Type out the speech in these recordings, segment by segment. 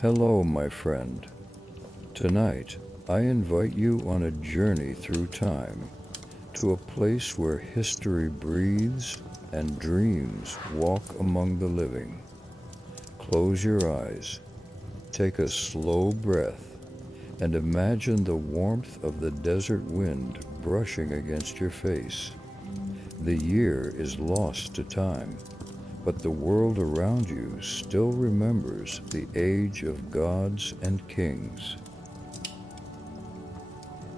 Hello, my friend. Tonight, I invite you on a journey through time to a place where history breathes and dreams walk among the living. Close your eyes, take a slow breath, and imagine the warmth of the desert wind brushing against your face. The year is lost to time, but the world around you still remembers the age of gods and kings.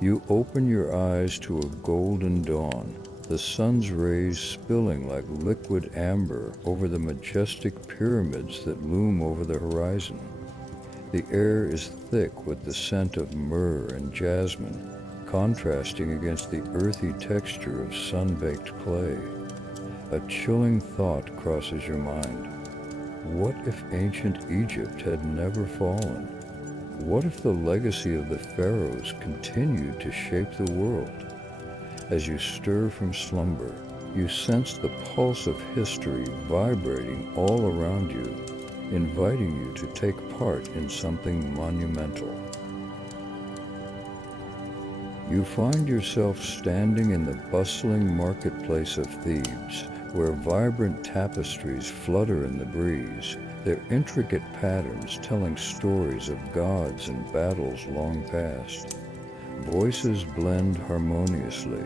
You open your eyes to a golden dawn, the sun's rays spilling like liquid amber over the majestic pyramids that loom over the horizon. The air is thick with the scent of myrrh and jasmine, contrasting against the earthy texture of sun-baked clay. A chilling thought crosses your mind. What if ancient Egypt had never fallen? What if the legacy of the Pharaohs continued to shape the world? As you stir from slumber, you sense the pulse of history vibrating all around you, inviting you to take part in something monumental. You find yourself standing in the bustling marketplace of Thebes, where vibrant tapestries flutter in the breeze, their intricate patterns telling stories of gods and battles long past. Voices blend harmoniously,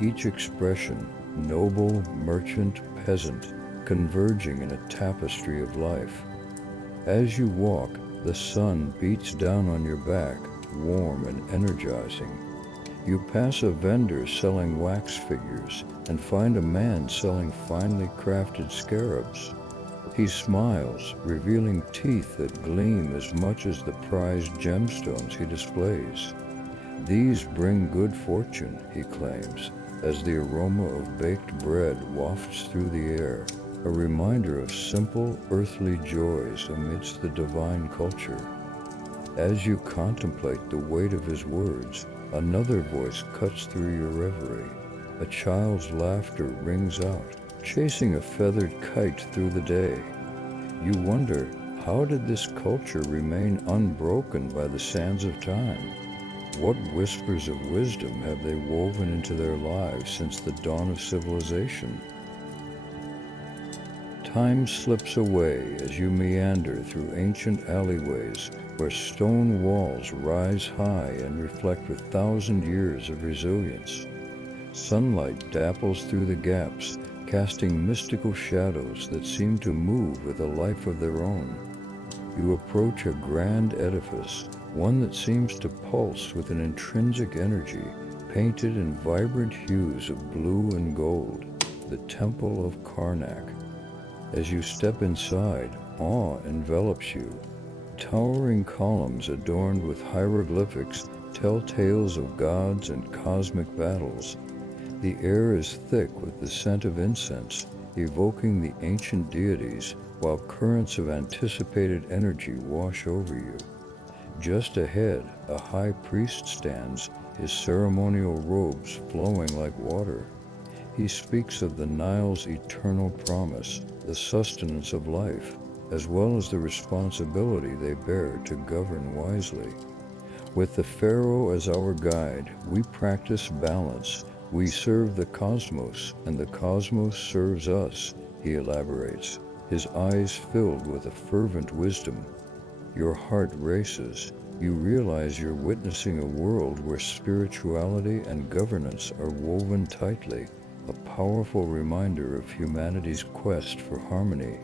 each expression, noble, merchant, peasant, converging in a tapestry of life. As you walk, the sun beats down on your back, warm and energizing. You pass a vendor selling wax figures and find a man selling finely crafted scarabs. He smiles, revealing teeth that gleam as much as the prized gemstones he displays. These bring good fortune, he claims, as the aroma of baked bread wafts through the air, a reminder of simple earthly joys amidst the divine culture. As you contemplate the weight of his words, another voice cuts through your reverie. A child's laughter rings out, chasing a feathered kite through the day. You wonder, how did this culture remain unbroken by the sands of time? What whispers of wisdom have they woven into their lives since the dawn of civilization? Time slips away as you meander through ancient alleyways where stone walls rise high and reflect 1,000 years of resilience. Sunlight dapples through the gaps, casting mystical shadows that seem to move with a life of their own. You approach a grand edifice, one that seems to pulse with an intrinsic energy, painted in vibrant hues of blue and gold, the Temple of Karnak. As you step inside, awe envelops you. Towering columns adorned with hieroglyphics tell tales of gods and cosmic battles. The air is thick with the scent of incense, evoking the ancient deities, while currents of anticipated energy wash over you. Just ahead, a high priest stands, his ceremonial robes flowing like water. He speaks of the Nile's eternal promise, the sustenance of life, as well as the responsibility they bear to govern wisely. With the Pharaoh as our guide, we practice balance. We serve the cosmos, and the cosmos serves us, he elaborates, his eyes filled with a fervent wisdom. Your heart races. You realize you're witnessing a world where spirituality and governance are woven tightly, a powerful reminder of humanity's quest for harmony.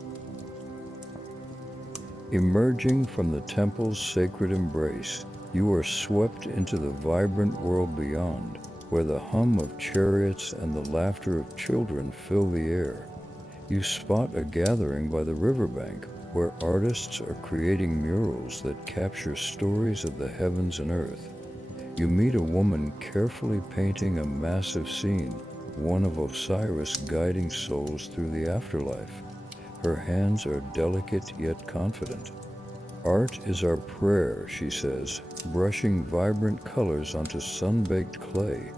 Emerging from the temple's sacred embrace, you are swept into the vibrant world beyond, where the hum of chariots and the laughter of children fill the air. You spot a gathering by the riverbank, where artists are creating murals that capture stories of the heavens and earth. You meet a woman carefully painting a massive scene, one of Osiris guiding souls through the afterlife. Her hands are delicate yet confident. Art is our prayer, she says, brushing vibrant colors onto sun-baked clay.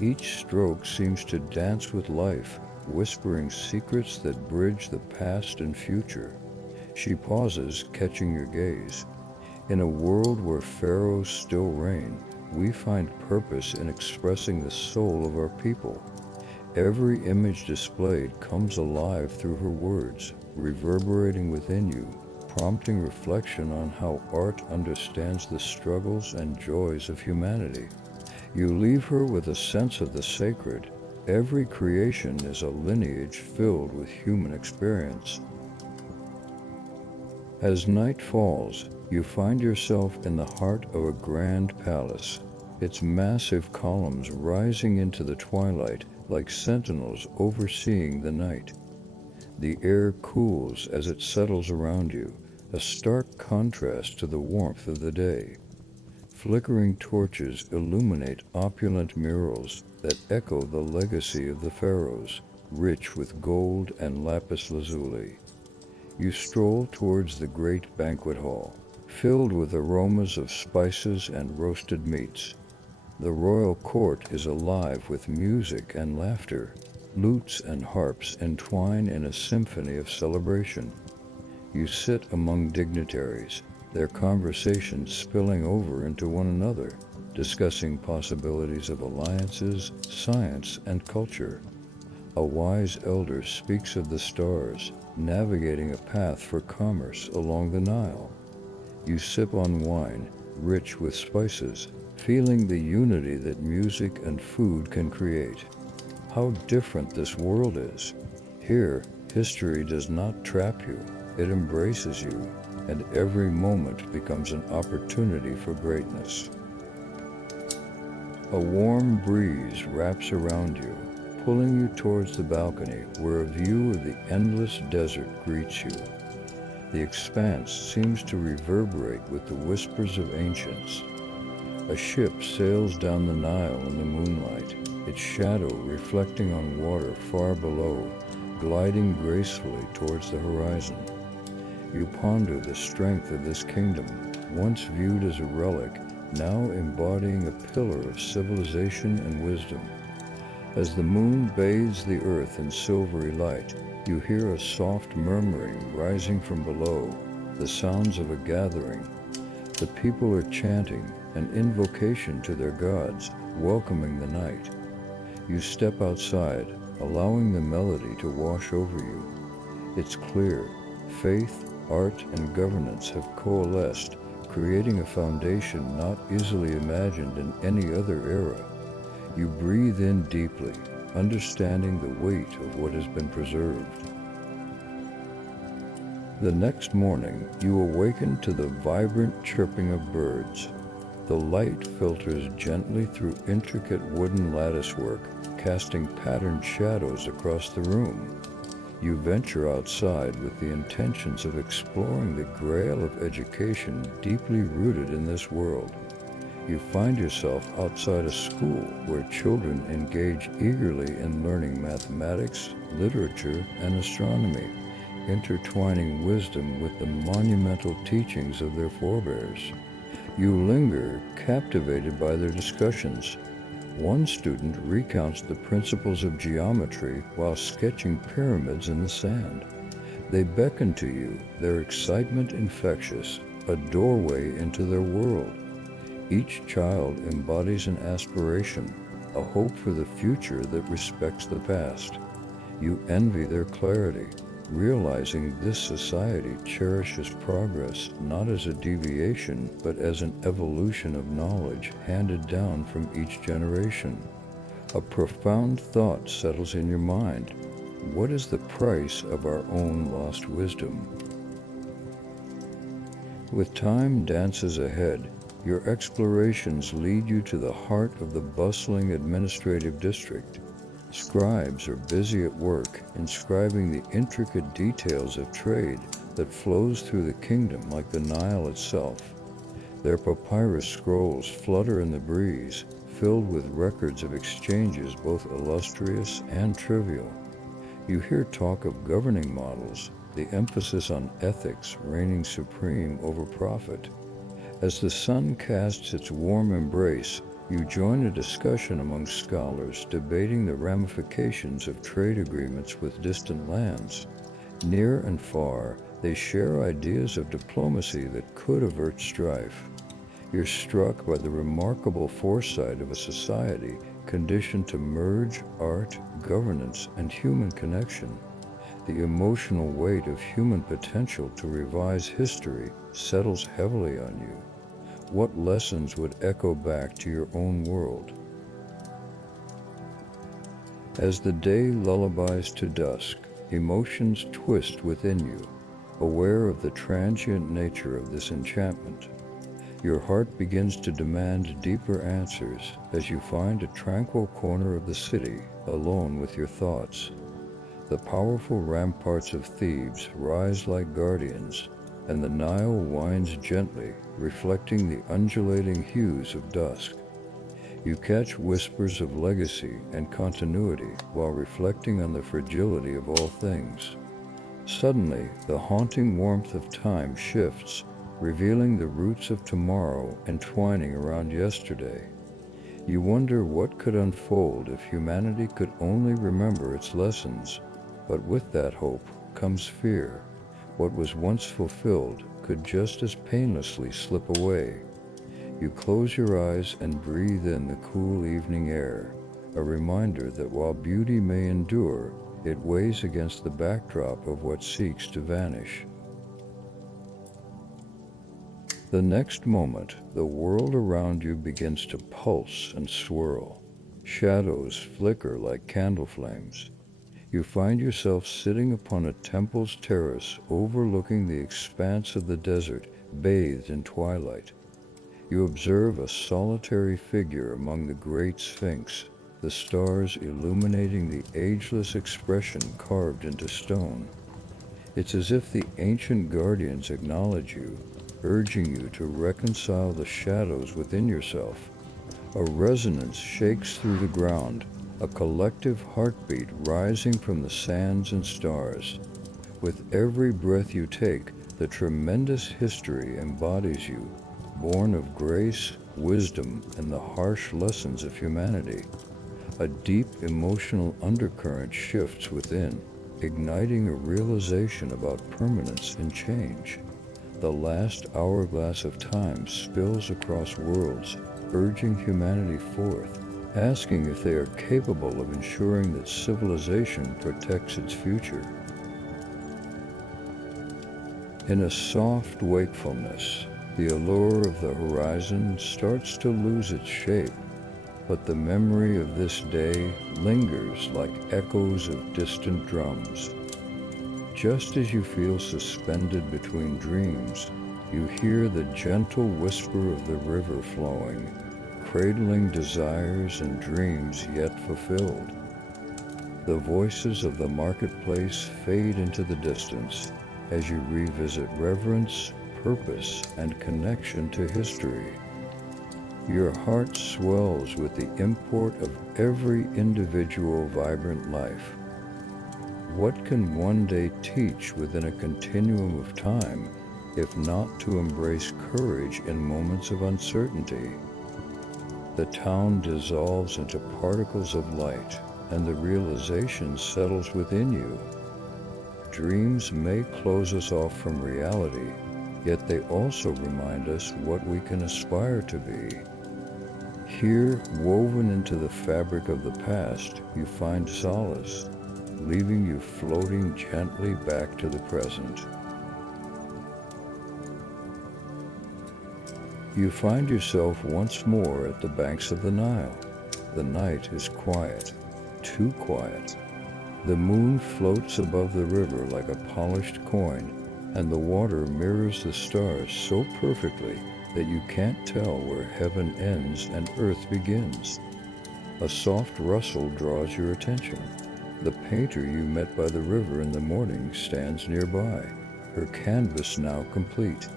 Each stroke seems to dance with life, whispering secrets that bridge the past and future. She pauses, catching your gaze. In a world where pharaohs still reign, we find purpose in expressing the soul of our people. Every image displayed comes alive through her words, reverberating within you, prompting reflection on how art understands the struggles and joys of humanity. You leave her with a sense of the sacred. Every creation is a lineage filled with human experience. As night falls, you find yourself in the heart of a grand palace, its massive columns rising into the twilight like sentinels overseeing the night. The air cools as it settles around you, a stark contrast to the warmth of the day. Flickering torches illuminate opulent murals that echo the legacy of the pharaohs, rich with gold and lapis lazuli. You stroll towards the great banquet hall, filled with aromas of spices and roasted meats. The royal court is alive with music and laughter. Lutes and harps entwine in a symphony of celebration. You sit among dignitaries, their conversations spilling over into one another, discussing possibilities of alliances, science, and culture. A wise elder speaks of the stars, navigating a path for commerce along the Nile. You sip on wine, rich with spices, feeling the unity that music and food can create. How different this world is. Here, history does not trap you, it embraces you, and every moment becomes an opportunity for greatness. A warm breeze wraps around you, pulling you towards the balcony where a view of the endless desert greets you. The expanse seems to reverberate with the whispers of ancients. A ship sails down the Nile in the moonlight, its shadow reflecting on water far below, gliding gracefully towards the horizon. You ponder the strength of this kingdom, once viewed as a relic, now embodying a pillar of civilization and wisdom. As the moon bathes the earth in silvery light, you hear a soft murmuring rising from below, the sounds of a gathering. The people are chanting, an invocation to their gods, welcoming the night. You step outside, allowing the melody to wash over you. It's clear, faith, art, and governance have coalesced, creating a foundation not easily imagined in any other era. You breathe in deeply, understanding the weight of what has been preserved. The next morning, you awaken to the vibrant chirping of birds. The light filters gently through intricate wooden latticework, casting patterned shadows across the room. You venture outside with the intentions of exploring the grail of education deeply rooted in this world. You find yourself outside a school where children engage eagerly in learning mathematics, literature, and astronomy, intertwining wisdom with the monumental teachings of their forebears. You linger, captivated by their discussions. One student recounts the principles of geometry while sketching pyramids in the sand. They beckon to you, their excitement infectious, a doorway into their world. Each child embodies an aspiration, a hope for the future that respects the past. You envy their clarity, realizing this society cherishes progress not as a deviation but as an evolution of knowledge handed down from each generation. A profound thought settles in your mind. What is the price of our own lost wisdom? With time dances ahead, your explorations lead you to the heart of the bustling administrative district. Scribes are busy at work, inscribing the intricate details of trade that flows through the kingdom like the Nile itself. Their papyrus scrolls flutter in the breeze, filled with records of exchanges both illustrious and trivial. You hear talk of governing models, the emphasis on ethics reigning supreme over profit. As the sun casts its warm embrace, you join a discussion among scholars debating the ramifications of trade agreements with distant lands. Near and far, They share ideas of diplomacy that could avert strife. You're struck by the remarkable foresight of a society conditioned to merge art, governance, and human connection. The emotional weight of human potential to revise history settles heavily on you. What lessons would echo back to your own world? As the day lullabies to dusk, emotions twist within you, aware of the transient nature of this enchantment. Your heart begins to demand deeper answers as you find a tranquil corner of the city, alone with your thoughts. The powerful ramparts of Thebes rise like guardians, and the Nile winds gently, reflecting the undulating hues of dusk. You catch whispers of legacy and continuity while reflecting on the fragility of all things. Suddenly, the haunting warmth of time shifts, revealing the roots of tomorrow entwining around yesterday. You wonder what could unfold if humanity could only remember its lessons, but with that hope comes fear. What was once fulfilled could just as painlessly slip away. You close your eyes and breathe in the cool evening air, a reminder that while beauty may endure, it weighs against the backdrop of what seeks to vanish. The next moment, the world around you begins to pulse and swirl. Shadows flicker like candle flames. You find yourself sitting upon a temple's terrace overlooking the expanse of the desert, bathed in twilight. You observe a solitary figure among the great sphinx, the stars illuminating the ageless expression carved into stone. It's as if the ancient guardians acknowledge you, urging you to reconcile the shadows within yourself. A resonance shakes through the ground, a collective heartbeat rising from the sands and stars. With every breath you take, the tremendous history embodies you, born of grace, wisdom, and the harsh lessons of humanity. A deep emotional undercurrent shifts within, igniting a realization about permanence and change. The last hourglass of time spills across worlds, urging humanity forth, asking if they are capable of ensuring that civilization protects its future. In a soft wakefulness, the allure of the horizon starts to lose its shape, but the memory of this day lingers like echoes of distant drums. Just as you feel suspended between dreams, you hear the gentle whisper of the river flowing, cradling desires and dreams yet fulfilled. The voices of the marketplace fade into the distance as you revisit reverence, purpose, and connection to history. Your heart swells with the import of every individual vibrant life. What can one day teach within a continuum of time, if not to embrace courage in moments of uncertainty? The town dissolves into particles of light, and the realization settles within you. Dreams may close us off from reality, yet they also remind us what we can aspire to be. Here, woven into the fabric of the past, you find solace, leaving you floating gently back to the present. You find yourself once more at the banks of the Nile. The night is quiet, too quiet. The moon floats above the river like a polished coin, and the water mirrors the stars so perfectly that you can't tell where heaven ends and earth begins. A soft rustle draws your attention. The painter you met by the river in the morning stands nearby, her canvas now complete.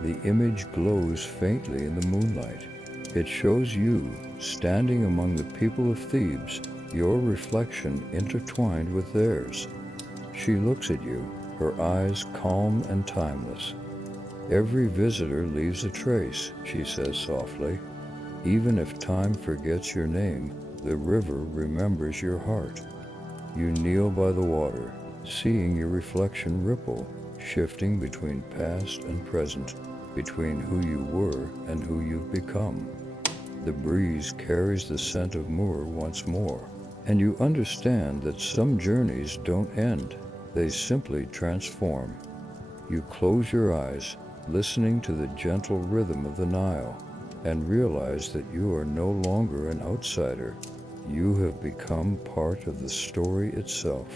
The image glows faintly in the moonlight. It shows you, standing among the people of Thebes, your reflection intertwined with theirs. She looks at you, her eyes calm and timeless. "Every visitor leaves a trace," she says softly. "Even if time forgets your name, the river remembers your heart." You kneel by the water, seeing your reflection ripple, shifting between past and present, between who you were and who you've become. The breeze carries the scent of myrrh once more, and you understand that some journeys don't end, they simply transform. You close your eyes, listening to the gentle rhythm of the Nile, and realize that you are no longer an outsider. You have become part of the story itself.